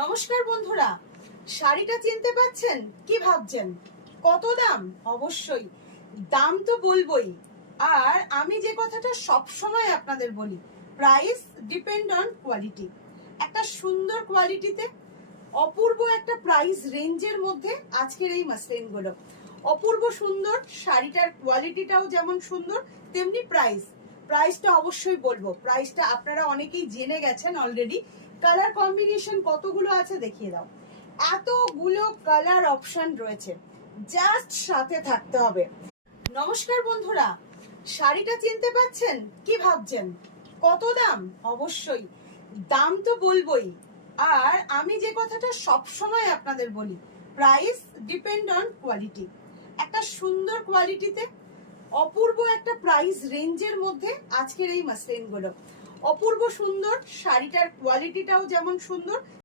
নমস্কার বন্ধুরা, শাড়িটা চিনতে পাচ্ছেন? কি ভাবছেন কত দাম? অবশ্যই দাম তো বলবোই। আর আমি যে কথাটা সব সময় আপনাদের বলি, প্রাইস ডিপেন্ড অন কোয়ালিটি। একটা সুন্দর কোয়ালিটিতে অপূর্ব একটা প্রাইস রেঞ্জের মধ্যে আজকের এই মাসলিনগুলো অপূর্ব সুন্দর। শাড়িটার কোয়ালিটিটাও যেমন সুন্দর, তেমনি প্রাইসটা অবশ্যই বলবো। প্রাইসটা আপনারা অনেকেই জেনে গেছেন অলরেডি। কালার কম্বিনেশন কতগুলো আছে দেখিয়ে দাও। এতগুলো কালার অপশন রয়েছে, জাস্ট সাথে থাকতে হবে। নমস্কার বন্ধুরা, শাড়িটা চিনতে পাচ্ছেন? কি ভাবছেন কত দাম? অবশ্যই দাম তো বলবোই। আর আমি যে কথাটা সব সময় আপনাদের বলি, প্রাইস ডিপেন্ড অন কোয়ালিটি। একটা সুন্দর কোয়ালিটিতে অপূর্ব একটা প্রাইস রেঞ্জের মধ্যে আজকের এই মাসলিনগুলো অপূর্ব সুন্দর। শাড়িটার কোয়ালিটিটাও যেমন সুন্দর,